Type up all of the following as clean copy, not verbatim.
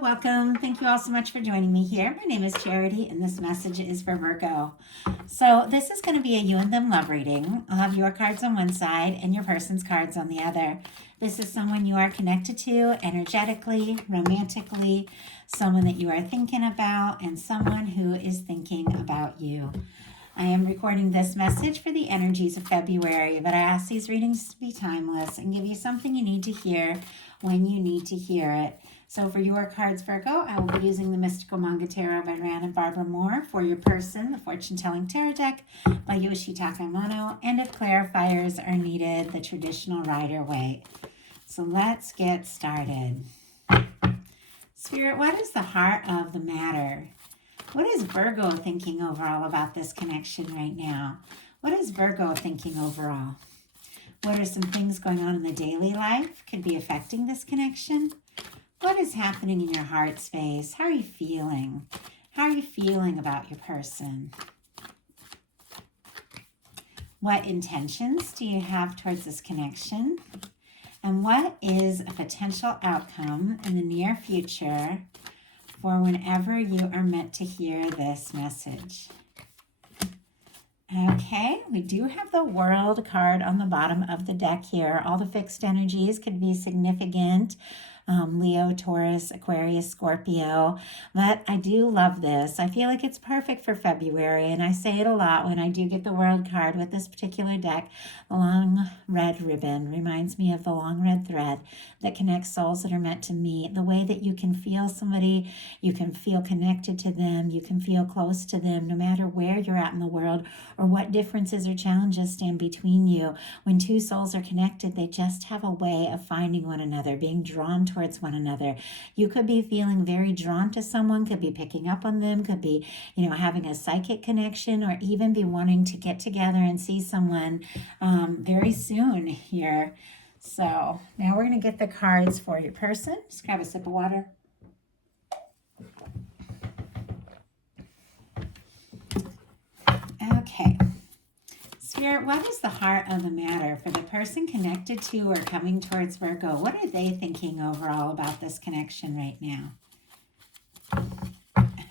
welcome. Thank you all so much for joining me here. My name is Charity, and this message is for Virgo. So, this is going to be a you and them love reading. I'll have your cards on one side and your person's cards on the other. This is someone you are connected to energetically, romantically, someone that you are thinking about, and someone who is thinking about you. I am recording this message for the energies of February, but I ask these readings to be timeless and give you something you need to hear when you need to hear it. So for your cards, Virgo, I will be using the Mystical Manga Tarot by Ran and Barbara Moore. For your person, the Fortune Telling Tarot Deck by Yoshi Takamano. And if clarifiers are needed, the traditional Rider-Waite. So let's get started. Spirit, what is the heart of the matter? What is Virgo thinking overall about this connection right now? What is Virgo thinking overall? What are some things going on in the daily life could be affecting this connection? What is happening in your heart space? How are you feeling? How are you feeling about your person? What intentions do you have towards this connection? And what is a potential outcome in the near future for whenever you are meant to hear this message? Okay, we do have the World card on the bottom of the deck here. All the fixed energies could be significant. Leo, Taurus, Aquarius, Scorpio. But I do love this. I feel like it's perfect for February, and I say it a lot when I do get the World card with this particular deck. The long red ribbon reminds me of the long red thread that connects souls that are meant to meet. The way that you can feel somebody, you can feel connected to them, you can feel close to them, no matter where you're at in the world or what differences or challenges stand between you. When two souls are connected, they just have a way of finding one another, being drawn towards one another. You could be feeling very drawn to someone, could be picking up on them, could be, having a psychic connection, or even be wanting to get together and see someone very soon here. So now we're going to get the cards for your person. Just grab a sip of water. Okay. Spirit, what is the heart of the matter for the person connected to or coming towards Virgo? What are they thinking overall about this connection right now?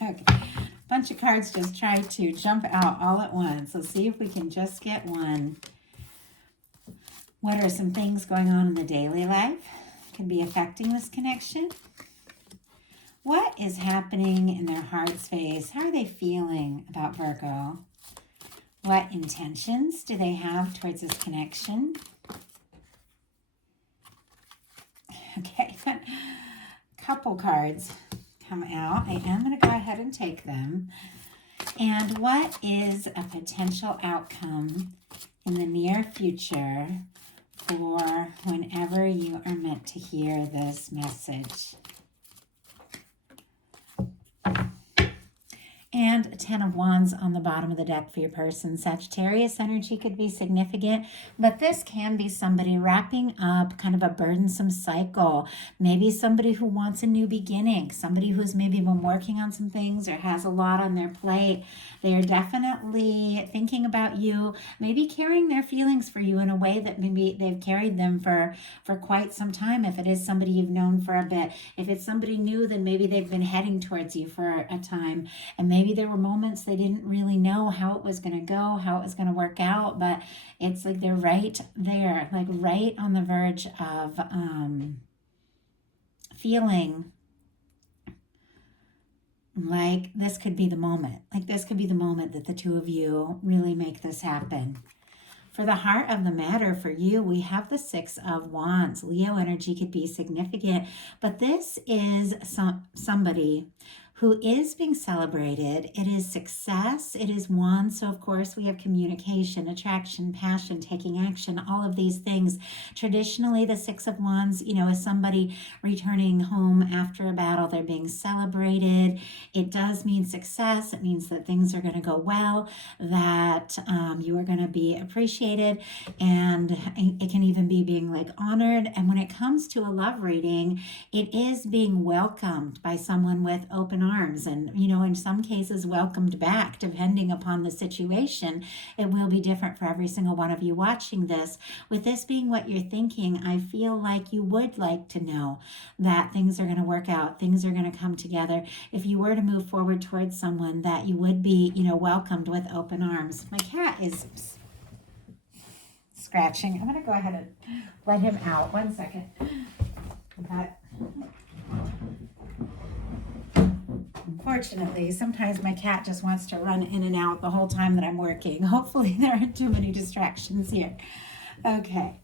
Okay. A bunch of cards just tried to jump out all at once. Let's see if we can just get one. What are some things going on in the daily life can be affecting this connection? What is happening in their heart space? How are they feeling about Virgo? What intentions do they have towards this connection? Okay, a couple cards come out. I am going to go ahead and take them. And what is a potential outcome in the near future for whenever you are meant to hear this message? And a 10 of Wands on the bottom of the deck for your person. Sagittarius energy could be significant, but this can be somebody wrapping up kind of a burdensome cycle. Maybe somebody who wants a new beginning, somebody who's maybe been working on some things or has a lot on their plate. They are definitely thinking about you, maybe carrying their feelings for you in a way that maybe they've carried them for quite some time. If it is somebody you've known for a bit, if it's somebody new, then maybe they've been heading towards you for a time, and maybe there were moments they didn't really know how it was going to go, how it was going to work out, but it's like they're right there, like right on the verge of feeling like this could be the moment. Like this could be the moment that the two of you really make this happen. For the heart of the matter for you, we have the 6 of Wands. Leo energy could be significant, but this is somebody who is being celebrated. It is success. It is Wands. So, of course, we have communication, attraction, passion, taking action, all of these things. Traditionally, the 6 of Wands, is somebody returning home after a battle. They're being celebrated. It does mean success. It means that things are going to go well, that you are going to be appreciated, and it can even be being like honored. And when it comes to a love reading, it is being welcomed by someone with open arms and, in some cases welcomed back, depending upon the situation. It will be different for every single one of you watching this. With this being what you're thinking, I feel like you would like to know that things are going to work out, things are going to come together. If you were to move forward towards someone, that you would be, welcomed with open arms. My cat is scratching. I'm going to go ahead and let him out. 1 second. But unfortunately, sometimes my cat just wants to run in and out the whole time that I'm working. Hopefully there aren't too many distractions here. Okay.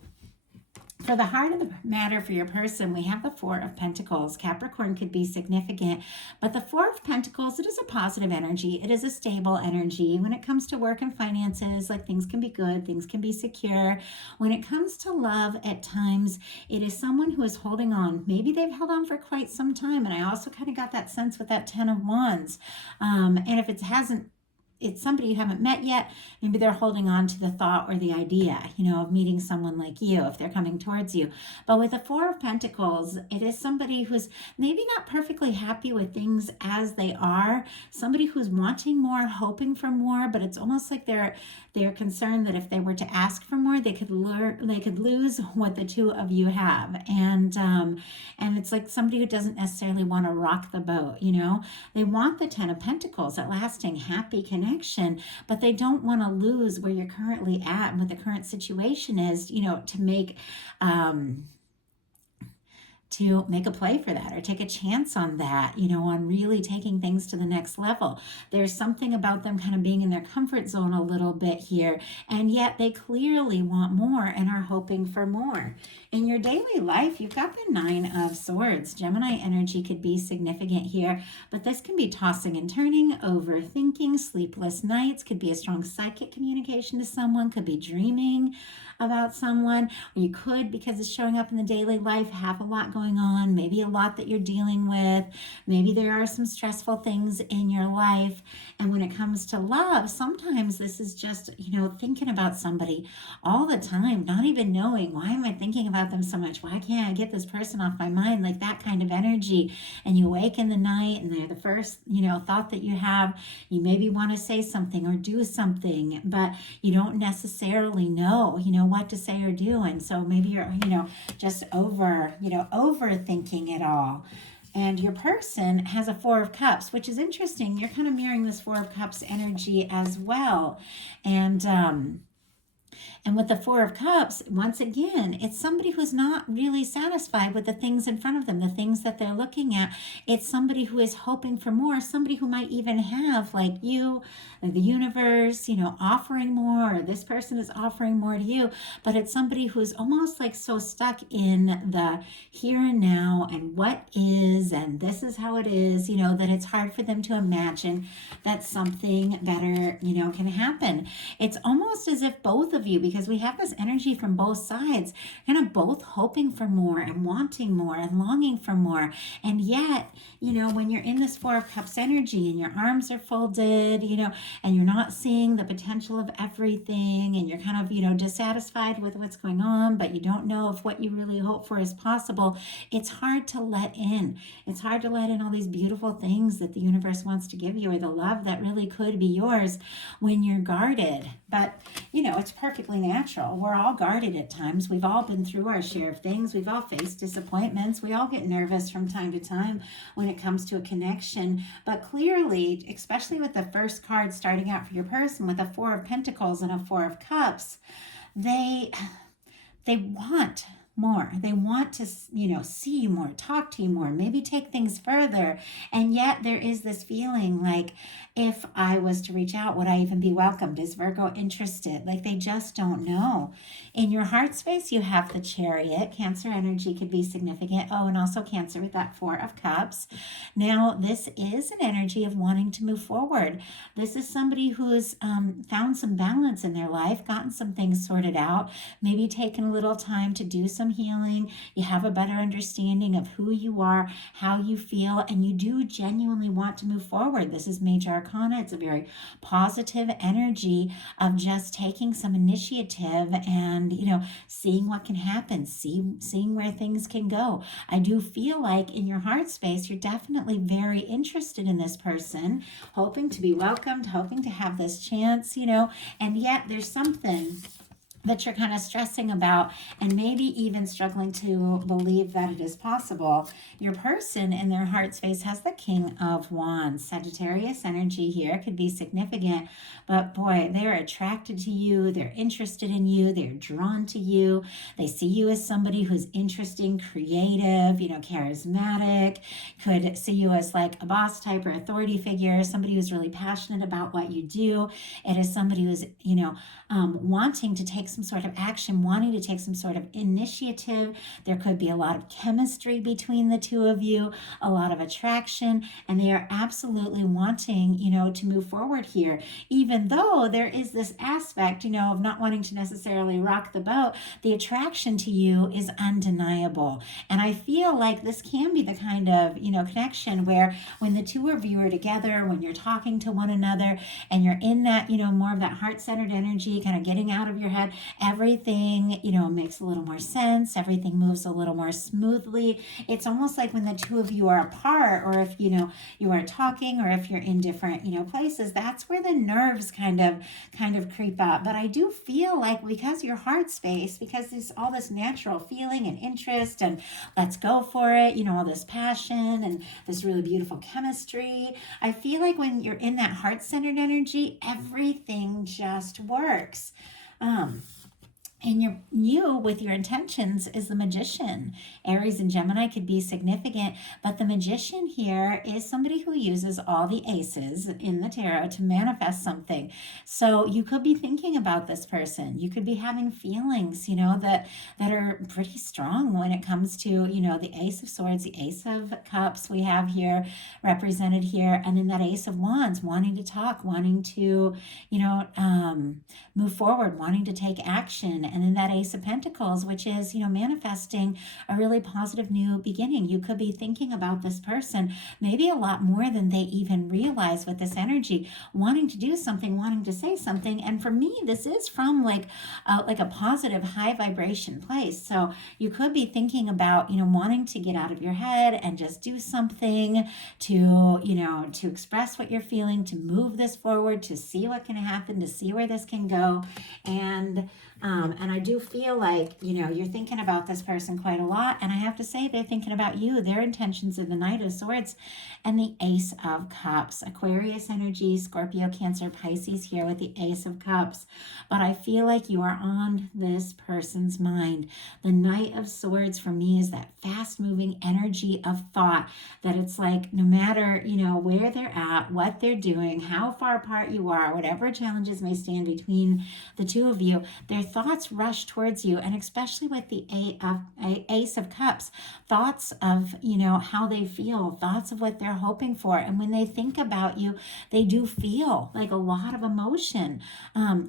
For the heart of the matter for your person, we have the Four of Pentacles. Capricorn could be significant, but the Four of Pentacles, it is a positive energy. It is a stable energy. When it comes to work and finances, like things can be good, things can be secure. When it comes to love, at times, it is someone who is holding on. Maybe they've held on for quite some time, and I also kind of got that sense with that Ten of Wands. And if it's somebody you haven't met yet, maybe they're holding on to the thought or the idea, of meeting someone like you if they're coming towards you. But with the Four of Pentacles, it is somebody who's maybe not perfectly happy with things as they are, somebody who's wanting more, hoping for more, but it's almost like they're concerned that if they were to ask for more, they could lose what the two of you have. And it's like somebody who doesn't necessarily want to rock the boat, They want the Ten of Pentacles, that lasting, happy connection, but they don't want to lose where you're currently at and what the current situation is, to make a play for that or take a chance on that, on really taking things to the next level. There's something about them kind of being in their comfort zone a little bit here, and yet they clearly want more and are hoping for more. In your daily life, you've got the Nine of Swords. Gemini energy could be significant here, but this can be tossing and turning, overthinking, sleepless nights, could be a strong psychic communication to someone, could be dreaming about someone, or you could, because it's showing up in the daily life, have a lot going on, maybe a lot that you're dealing with, maybe there are some stressful things in your life. And when it comes to love, sometimes this is just, thinking about somebody all the time, not even knowing, why am I thinking about them so much? Why can't I get this person off my mind? Like that kind of energy. And you wake in the night and they're the first, thought that you have. You maybe want to say something or do something, but you don't necessarily know, what to say or do. And so maybe you're, just overthinking it all. And your person has a Four of Cups, which is interesting. You're kind of mirroring this Four of Cups energy as well. And with the Four of Cups, once again, it's somebody who's not really satisfied with the things in front of them, the things that they're looking at. It's somebody who is hoping for more, somebody who might even have, like you, the universe, offering more, or this person is offering more to you, but it's somebody who's almost like so stuck in the here and now and what is, and this is how it is, that it's hard for them to imagine that something better, can happen. It's almost as if both of you, because we have this energy from both sides, kind of both hoping for more and wanting more and longing for more. And yet, when you're in this Four of Cups energy and your arms are folded, and you're not seeing the potential of everything, and you're kind of, dissatisfied with what's going on, but you don't know if what you really hope for is possible, it's hard to let in. It's hard to let in all these beautiful things that the universe wants to give you, or the love that really could be yours, when you're guarded. But, it's perfectly natural. We're all guarded at times. We've all been through our share of things. We've all faced disappointments. We all get nervous from time to time when it comes to a connection. But clearly, especially with the first card starting out for your person with a Four of Pentacles and a Four of Cups, they want more. They want to, see you more, talk to you more, maybe take things further. And yet there is this feeling like, if I was to reach out, would I even be welcomed? Is Virgo interested? Like they just don't know. In your heart space, you have the Chariot. Cancer energy could be significant. Oh, and also Cancer with that Four of Cups. Now, this is an energy of wanting to move forward. This is somebody who has found some balance in their life, gotten some things sorted out, maybe taken a little time to do some some healing. You have a better understanding of who you are, how you feel, and you do genuinely want to move forward. This is Major Arcana. It's a very positive energy of just taking some initiative and, seeing what can happen, seeing where things can go. I do feel like in your heart space, you're definitely very interested in this person, hoping to be welcomed, hoping to have this chance, and yet there's something that you're kind of stressing about and maybe even struggling to believe that it is possible. Your person in their heart space has the King of Wands. Sagittarius energy here could be significant, but boy, they're attracted to you. They're interested in you. They're drawn to you. They see you as somebody who's interesting, creative, charismatic, could see you as like a boss type or authority figure, somebody who's really passionate about what you do. It is somebody who's, wanting to take some sort of action, wanting to take some sort of initiative. There could be a lot of chemistry between the two of you, a lot of attraction, and they are absolutely wanting, to move forward here, even though there is this aspect, of not wanting to necessarily rock the boat. The attraction to you is undeniable. And I feel like this can be the kind of, connection where when the two of you are together, when you're talking to one another and you're in that, more of that heart-centered energy, kind of getting out of your head, everything, makes a little more sense. Everything moves a little more smoothly. It's almost like when the two of you are apart, or if, you are talking, or if you're in different, places, that's where the nerves kind of creep up. But I do feel like because your heart space, because there's all this natural feeling and interest and let's go for it, all this passion and this really beautiful chemistry, I feel like when you're in that heart-centered energy, everything just works. And you with your intentions is the Magician. Aries and Gemini could be significant, but the Magician here is somebody who uses all the aces in the tarot to manifest something. So you could be thinking about this person. You could be having feelings, that are pretty strong when it comes to, the Ace of Swords, the Ace of Cups we have here represented here, and then that Ace of Wands, wanting to talk, wanting to, move forward, wanting to take action. And then that Ace of Pentacles, which is, manifesting a really positive new beginning. You could be thinking about this person maybe a lot more than they even realize with this energy, wanting to do something, wanting to say something. And for me, this is from like a positive, high vibration place. So you could be thinking about, wanting to get out of your head and just do something to, to express what you're feeling, to move this forward, to see what can happen, to see where this can go. And I do feel like, you're thinking about this person quite a lot. And I have to say, they're thinking about you. Their intentions are the Knight of Swords and the Ace of Cups. Aquarius energy, Scorpio, Cancer, Pisces here with the Ace of Cups. But I feel like you are on this person's mind. The Knight of Swords for me is that fast-moving energy of thought, that it's like no matter, where they're at, what they're doing, how far apart you are, whatever challenges may stand between the two of you, their thoughts rush towards you. And especially with the Ace of Cups, thoughts of, how they feel, thoughts of what they're hoping for. And when they think about you, they do feel like a lot of emotion.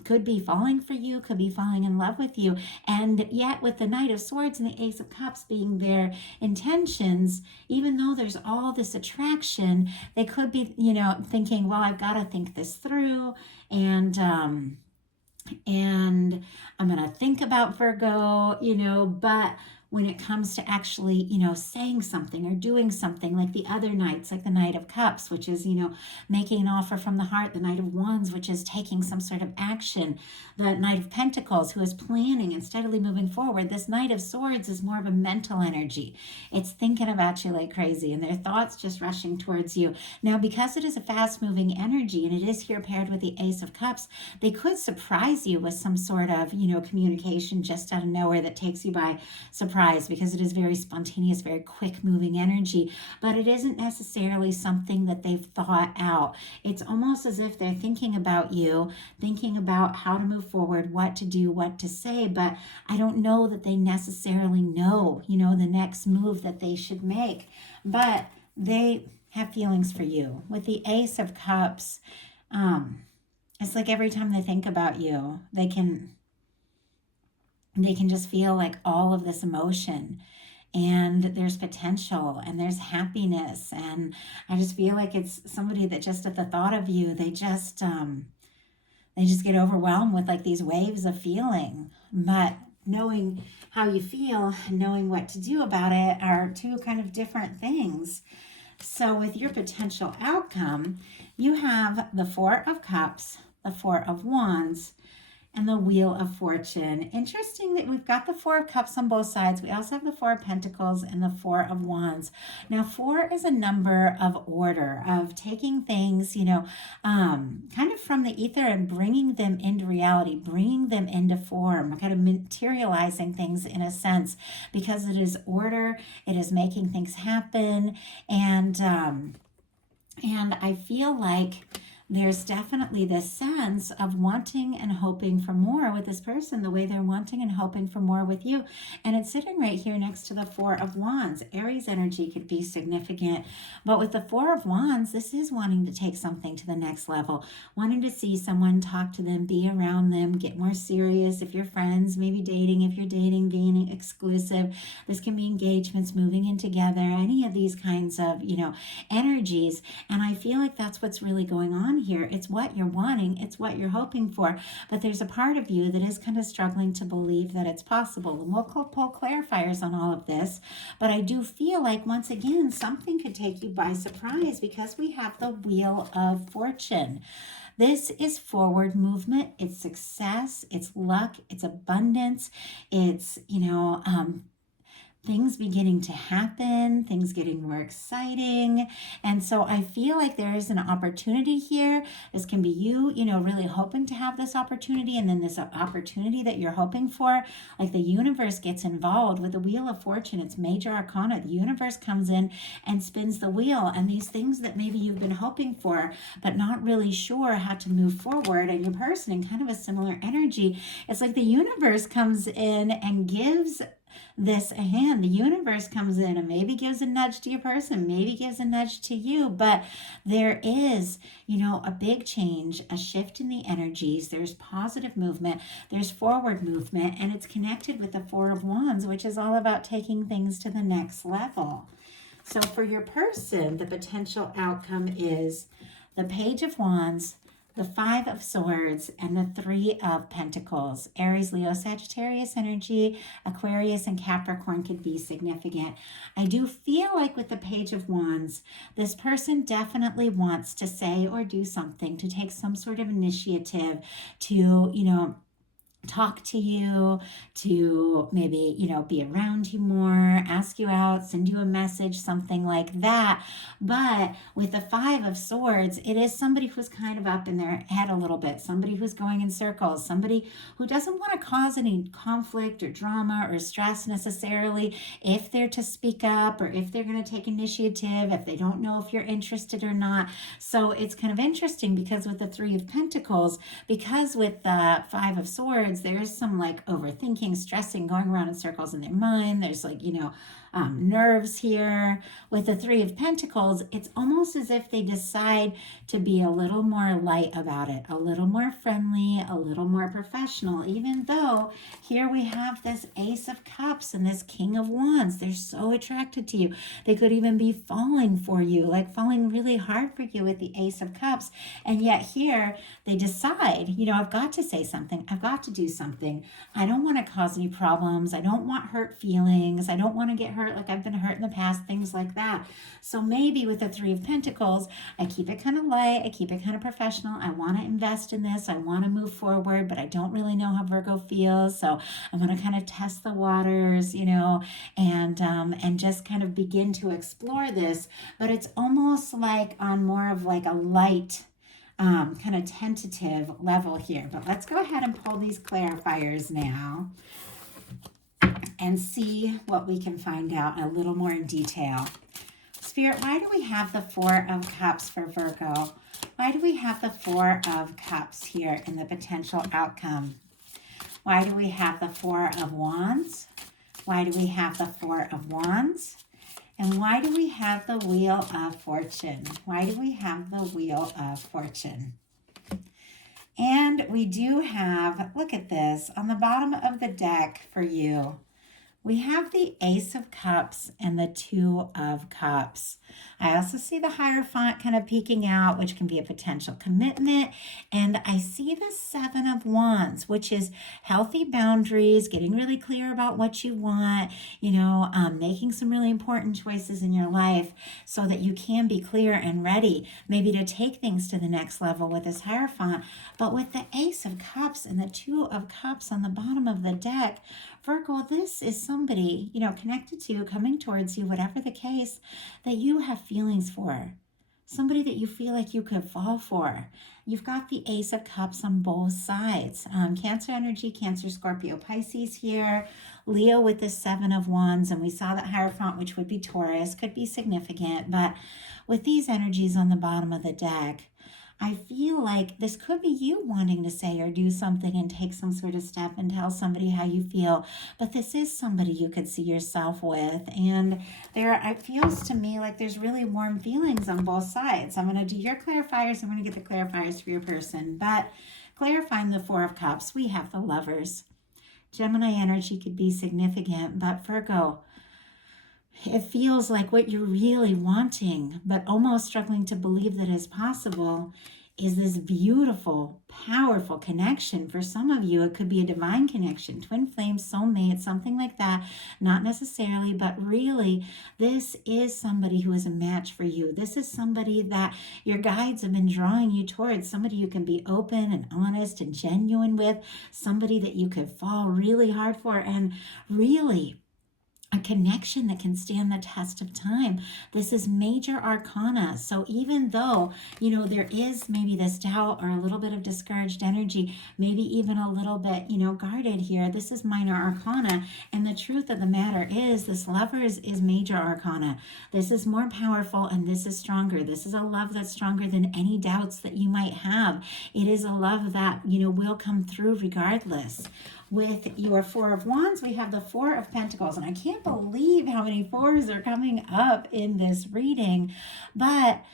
Could be falling for you, could be falling in love with you. And yet with the Knight of Swords and the Ace of Cups being their intentions, even though there's all this attraction, they could be, thinking, well, I've got to think this through. And I'm going to think about Virgo, but when it comes to actually, saying something or doing something, like the other knights, like the Knight of Cups, which is, making an offer from the heart, the Knight of Wands, which is taking some sort of action, the Knight of Pentacles, who is planning and steadily moving forward. This Knight of Swords is more of a mental energy. It's thinking about you like crazy, and their thoughts just rushing towards you. Now, because it is a fast-moving energy, and it is here paired with the Ace of Cups, they could surprise you with some sort of, communication just out of nowhere that takes you by surprise, because it is very spontaneous, very quick moving energy, but it isn't necessarily something that they've thought out. It's almost as if they're thinking about you, thinking about how to move forward, what to do, what to say, but I don't know that they necessarily know, the next move that they should make, but they have feelings for you. With the Ace of Cups, it's like every time they think about you, they can they can just feel like all of this emotion, and there's potential and there's happiness. And I just feel like it's somebody that just at the thought of you, they just get overwhelmed with like these waves of feeling. But knowing how you feel and knowing what to do about it are two kind of different things. So with your potential outcome, you have the Four of Cups, the Four of Wands, and the Wheel of Fortune. Interesting that we've got the Four of Cups on both sides. We also have the Four of Pentacles and the Four of Wands. Now, four is a number of order, of taking things, kind of from the ether and bringing them into reality, bringing them into form, kind of materializing things in a sense, because it is order, it is making things happen. And I feel like there's definitely this sense of wanting and hoping for more with this person, the way they're wanting and hoping for more with you. And it's sitting right here next to the Four of Wands. Aries energy could be significant. But with the Four of Wands, this is wanting to take something to the next level, wanting to see someone, talk to them, be around them, get more serious. If you're friends, maybe dating. If you're dating, being exclusive. This can be engagements, moving in together, any of these kinds of, energies. And I feel like that's what's really going on here. It's what you're wanting, it's what you're hoping for, but there's a part of you that is kind of struggling to believe that it's possible. And we'll pull clarifiers on all of this, but I do feel like once again something could take you by surprise because we have the Wheel of Fortune. This is forward movement, it's success, it's luck, it's abundance, it's things beginning to happen, things getting more exciting. And so I feel like there is an opportunity here. This can be you, really hoping to have this opportunity, and then this opportunity that you're hoping for, like the universe gets involved with the Wheel of Fortune. It's major arcana. The universe comes in and spins the wheel, and these things that maybe you've been hoping for but not really sure how to move forward, and your person in kind of a similar energy, it's like the universe comes in and gives this a hand. The universe comes in and maybe gives a nudge to your person, maybe gives a nudge to you, but there is, a big change, a shift in the energies. There's positive movement, there's forward movement, and it's connected with the Four of Wands, which is all about taking things to the next level. So for your person, the potential outcome is the Page of Wands, the Five of Swords, and the Three of Pentacles. Aries, Leo, Sagittarius energy, Aquarius, and Capricorn could be significant. I do feel like with the Page of Wands, this person definitely wants to say or do something, to take some sort of initiative, to, talk to you, to maybe, be around you more, ask you out, send you a message, something like that. But with the Five of Swords, it is somebody who's kind of up in their head a little bit, somebody who's going in circles, somebody who doesn't want to cause any conflict or drama or stress necessarily if they're to speak up or if they're going to take initiative, if they don't know if you're interested or not. So it's kind of interesting because with the Three of Pentacles, because with the Five of Swords, there's some like overthinking, stressing, going around in circles in their mind. There's like, nerves here. With the Three of Pentacles, it's almost as if they decide to be a little more light about it, a little more friendly, a little more professional, even though here we have this Ace of Cups and this King of Wands. They're so attracted to you. They could even be falling for you, like falling really hard for you with the Ace of Cups. And yet here they decide, I've got to say something. I've got to do something. I don't want to cause any problems. I don't want hurt feelings. I don't want to get hurt like I've been hurt in the past, things like that. So maybe with the Three of Pentacles, I keep it kind of light. I keep it kind of professional. I want to invest in this. I want to move forward, but I don't really know how Virgo feels. So I'm going to kind of test the waters, and just kind of begin to explore this. But it's almost like on more of like a light, kind of tentative level here. But let's go ahead and pull these clarifiers now and see what we can find out a little more in detail. Spirit, why do we have the Four of Cups for Virgo? Why do we have the Four of Cups here in the potential outcome? Why do we have the Four of Wands? Why do we have the Four of Wands? And why do we have the Wheel of Fortune? Why do we have the Wheel of Fortune? And we do have, look at this, on the bottom of the deck for you, we have the Ace of Cups and the Two of Cups. I also see the Hierophant kind of peeking out, which can be a potential commitment. And I see the Seven of Wands, which is healthy boundaries, getting really clear about what you want, making some really important choices in your life so that you can be clear and ready, maybe to take things to the next level with this Hierophant. But with the Ace of Cups and the Two of Cups on the bottom of the deck, Virgo, this is somebody, connected to you, coming towards you, whatever the case, that you have feelings for. Somebody that you feel like you could fall for. You've got the Ace of Cups on both sides. Cancer energy, Cancer, Scorpio, Pisces here. Leo with the Seven of Wands. And we saw that Hierophant, which would be Taurus, could be significant. But with these energies on the bottom of the deck, I feel like this could be you wanting to say or do something and take some sort of step and tell somebody how you feel. But this is somebody you could see yourself with. And it feels to me like there's really warm feelings on both sides. I'm going to do your clarifiers. I'm going to get the clarifiers for your person. But clarifying the Four of Cups, we have the Lovers. Gemini energy could be significant, but Virgo, it feels like what you're really wanting, but almost struggling to believe that is possible, is this beautiful, powerful connection. For some of you, it could be a divine connection, twin flame, soulmate, something like that. Not necessarily, but really, this is somebody who is a match for you. This is somebody that your guides have been drawing you towards, somebody you can be open and honest and genuine with, somebody that you could fall really hard for, and really a connection that can stand the test of time. This is major arcana. So even though, there is maybe this doubt or a little bit of discouraged energy, maybe even a little bit, guarded here, this is minor arcana. And the truth of the matter is this Lovers is major arcana. This is more powerful and this is stronger. This is a love that's stronger than any doubts that you might have. It is a love that, will come through regardless. With your Four of Wands, we have the Four of Pentacles. And I can't believe how many fours are coming up in this reading. But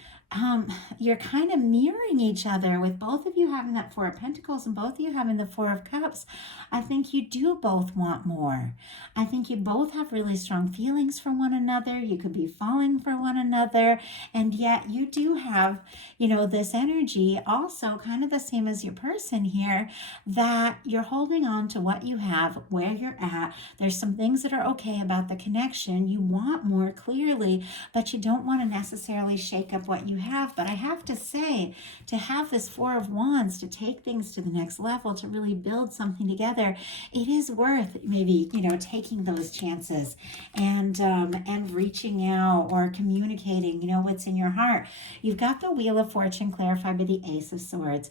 you're kind of mirroring each other with both of you having that Four of Pentacles and both of you having the Four of Cups. I think you do both want more. I think you both have really strong feelings for one another. You could be falling for one another. And yet you do have, this energy also kind of the same as your person here, that you're holding on to what you have, where you're at. There's some things that are okay about the connection. You want more clearly, but you don't want to necessarily shake up what you have. But I have to say, to have this Four of Wands, to take things to the next level, to really build something together, it is worth maybe, taking those chances and reaching out or communicating, what's in your heart. You've got the Wheel of Fortune clarified by the Ace of Swords.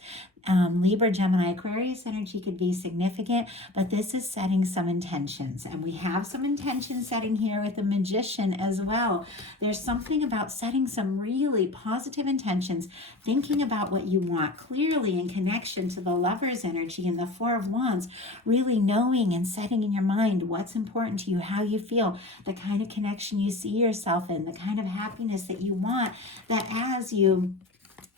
Libra, Gemini, Aquarius energy could be significant, but this is setting some intentions. And we have some intention setting here with the Magician as well. There's something about setting some really positive intentions, thinking about what you want clearly in connection to the Lover's energy and the Four of Wands, really knowing and setting in your mind what's important to you, how you feel, the kind of connection you see yourself in, the kind of happiness that you want, that as you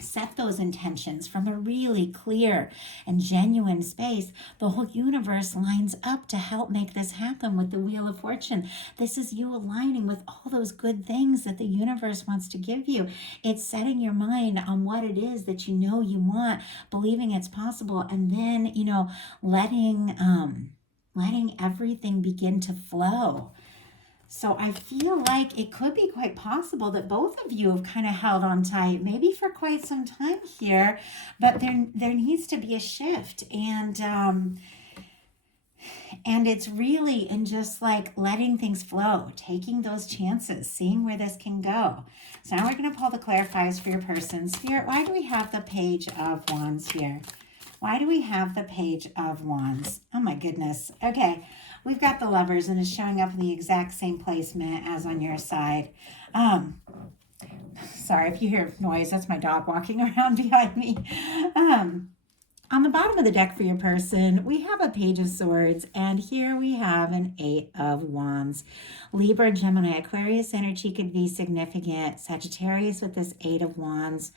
set those intentions from a really clear and genuine space, the whole universe lines up to help make this happen with the Wheel of Fortune. This is you aligning with all those good things that the universe wants to give you. It's setting your mind on what it is that you want, believing it's possible, and then, letting everything begin to flow. So I feel like it could be quite possible that both of you have kind of held on tight, maybe for quite some time here, but there needs to be a shift. And it's really in just like letting things flow, taking those chances, seeing where this can go. So now we're going to pull the clarifiers for your person. Spirit, why do we have the Page of Wands here? Why do we have the Page of Wands? Oh my goodness. Okay. We've got the Lovers, and it's showing up in the exact same placement as on your side. Sorry if you hear noise. That's my dog walking around behind me. On the bottom of the deck for your person, we have a Page of Swords, and here we have an Eight of Wands. Libra, Gemini, Aquarius energy could be significant. Sagittarius with this Eight of Wands.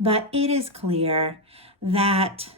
But it is clear that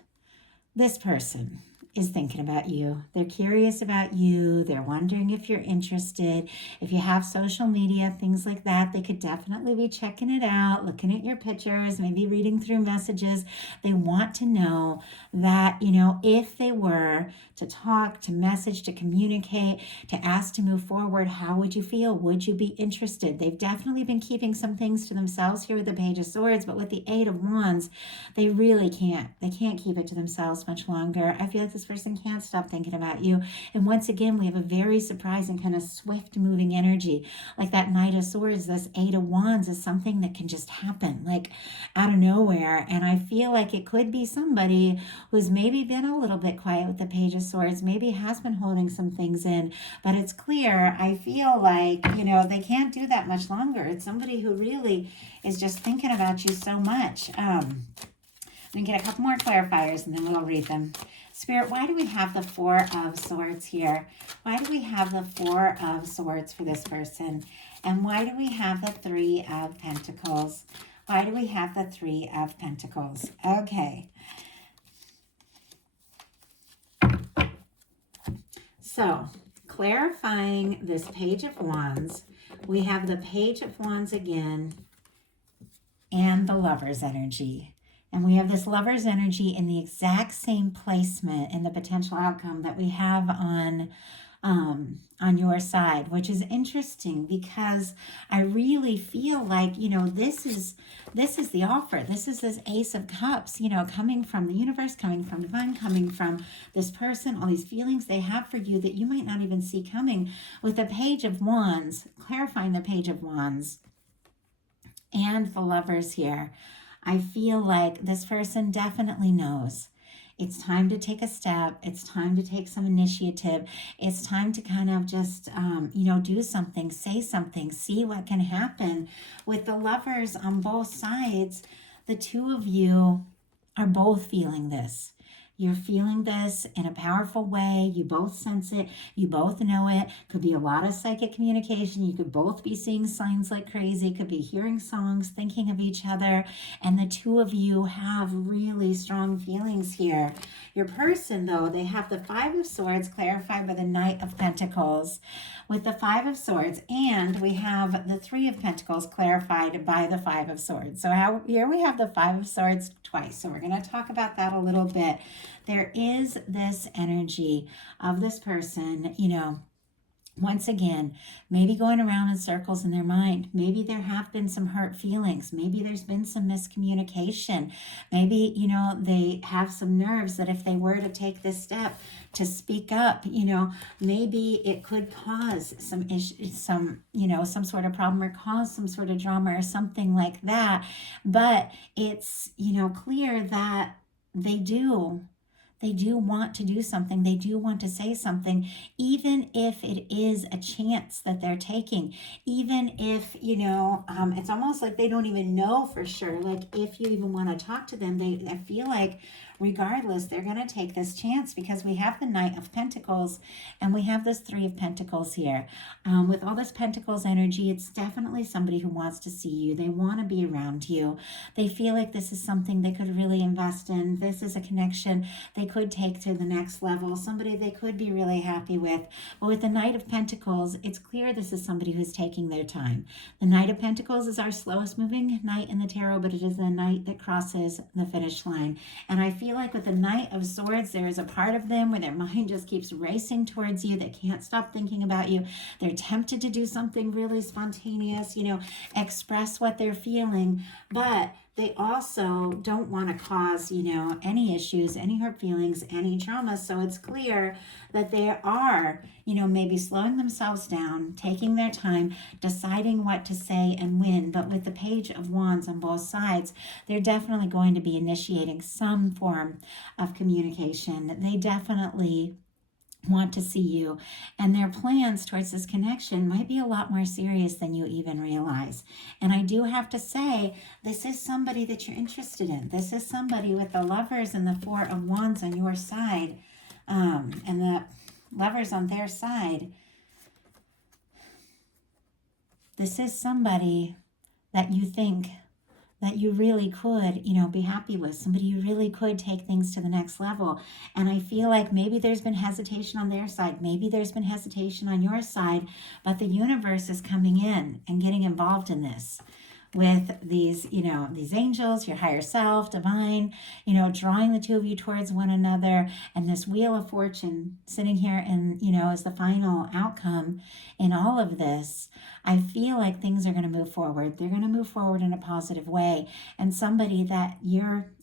this person is thinking about you. They're curious about you. They're wondering if you're interested. If you have social media, things like that, they could definitely be checking it out, looking at your pictures, maybe reading through messages. They want to know that, if they were to talk, to message, to communicate, to ask to move forward, how would you feel? Would you be interested? They've definitely been keeping some things to themselves here with the Page of Swords, but with the Eight of Wands, they really can't. They can't keep it to themselves much longer. I feel like this person can't stop thinking about you. And once again, we have a very surprising kind of swift moving energy. Like that Knight of Swords, this Eight of Wands is something that can just happen like out of nowhere. And I feel like it could be somebody who's maybe been a little bit quiet with the Page of Swords, maybe has been holding some things in, but it's clear. I feel like, they can't do that much longer. It's somebody who really is just thinking about you so much. I'm going to get a couple more clarifiers and then we'll read them. Spirit, why do we have the Four of Swords here? Why do we have the Four of Swords for this person? And why do we have the Three of Pentacles? Why do we have the Three of Pentacles? Okay. So, clarifying this Page of Wands, we have the Page of Wands again and the Lover's energy. And we have this Lover's energy in the exact same placement in the potential outcome that we have on your side, which is interesting because I really feel like, this is the offer. This is this Ace of Cups, coming from the universe, coming from divine, coming from this person, all these feelings they have for you that you might not even see coming. With the Page of Wands, clarifying the Page of Wands and the Lovers here, I feel like this person definitely knows it's time to take a step. It's time to take some initiative. It's time to kind of just, do something, say something, see what can happen. With the Lovers on both sides, the two of you are both feeling this. You're feeling this in a powerful way. You both sense it. You both know it. Could be a lot of psychic communication. You could both be seeing signs like crazy. Could be hearing songs, thinking of each other. And the two of you have really strong feelings here. Your person, though, they have the Five of Swords clarified by the Knight of Pentacles with the Five of Swords. And we have the Three of Pentacles clarified by the Five of Swords. So here we have the Five of Swords twice. So we're going to talk about that a little bit. There is this energy of this person, once again, maybe going around in circles in their mind. Maybe there have been some hurt feelings. Maybe there's been some miscommunication. Maybe, they have some nerves that if they were to take this step to speak up, maybe it could cause some some sort of problem or cause some sort of drama or something like that. But it's, clear that they do want to do something. They do want to say something, even if it is a chance that they're taking, even if, it's almost like they don't even know for sure. Like if you even want to talk to them, I feel like regardless, they're going to take this chance because we have the Knight of Pentacles and we have this Three of Pentacles here. With all this Pentacles energy, it's definitely somebody who wants to see you. They want to be around you. They feel like this is something they could really invest in. This is a connection they could take to the next level, somebody they could be really happy with. But with the Knight of Pentacles, it's clear this is somebody who's taking their time. The Knight of Pentacles is our slowest moving knight in the tarot, but it is the knight that crosses the finish line. And I feel like with the Knight of Swords, there is a part of them where their mind just keeps racing towards you. They can't stop thinking about you. They're tempted to do something really spontaneous, express what they're feeling, but they also don't want to cause, any issues, any hurt feelings, any trauma. So it's clear that they are, maybe slowing themselves down, taking their time, deciding what to say and when. But with the Page of Wands on both sides, they're definitely going to be initiating some form of communication. They definitely want to see you, and their plans towards this connection might be a lot more serious than you even realize. And I do have to say, this is somebody that you're interested in. This is somebody with the Lovers and the Four of Wands on your side, and the Lovers on their side. This is somebody that you think that you really could, be happy with, somebody you really could take things to the next level. And I feel like maybe there's been hesitation on their side, maybe there's been hesitation on your side, but the universe is coming in and getting involved in this with these, these angels, your higher self, divine, drawing the two of you towards one another, and this wheel of fortune sitting here and, as the final outcome in all of this. I feel like things are going to move forward. They're going to move forward in a positive way. And somebody that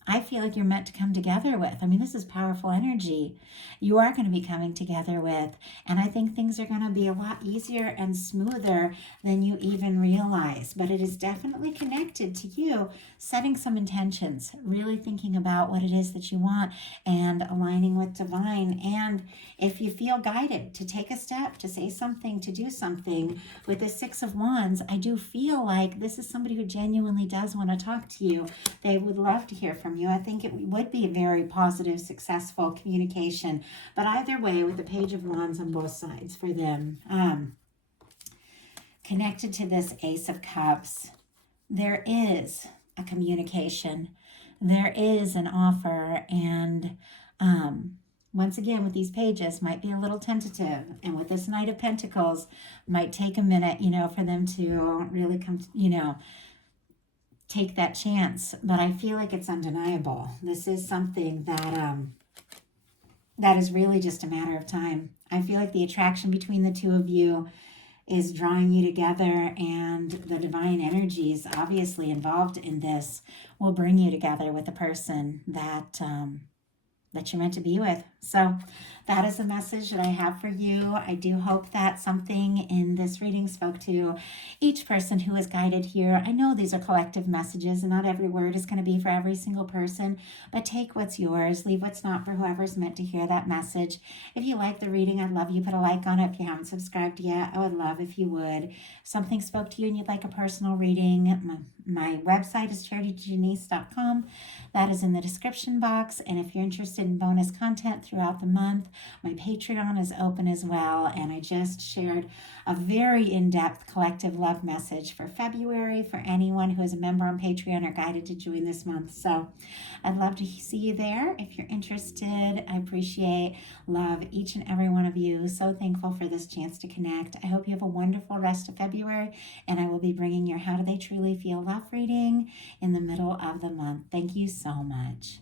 I feel like you're meant to come together with. I mean, this is powerful energy. You are going to be coming together with. And I think things are going to be a lot easier and smoother than you even realize. But it is definitely connected to you setting some intentions, really thinking about what it is that you want and aligning with divine. And if you feel guided to take a step, to say something, to do something, with the Six of Wands, I do feel like this is somebody who genuinely does want to talk to you. They would love to hear from you. I think it would be a very positive, successful communication. But either way, with the Page of Wands on both sides for them, connected to this Ace of Cups, there is a communication. There is an offer. And once again, with these pages, might be a little tentative. And with this Knight of Pentacles, might take a minute, for them to really come, take that chance. But I feel like it's undeniable. This is something that that is really just a matter of time. I feel like the attraction between the two of you is drawing you together, and the divine energies obviously involved in this will bring you together with the person that that you're meant to be with. So that is the message that I have for you. I do hope that something in this reading spoke to each person who is guided here. I know these are collective messages and not every word is going to be for every single person, but take what's yours, leave what's not for whoever's meant to hear that message. If you like the reading, I'd love you put a like on it. If you haven't subscribed yet, I would love if you would. If something spoke to you and you'd like a personal reading, my website is charityjanice.com. That is in the description box. And if you're interested in bonus content throughout the month, my Patreon is open as well. And I just shared a very in-depth collective love message for February for anyone who is a member on Patreon or guided to join this month. So I'd love to see you there if you're interested. I appreciate, love each and every one of you. So thankful for this chance to connect. I hope you have a wonderful rest of February, and I will be bringing your How Do They Truly Feel love reading in the middle of the month. Thank you so much.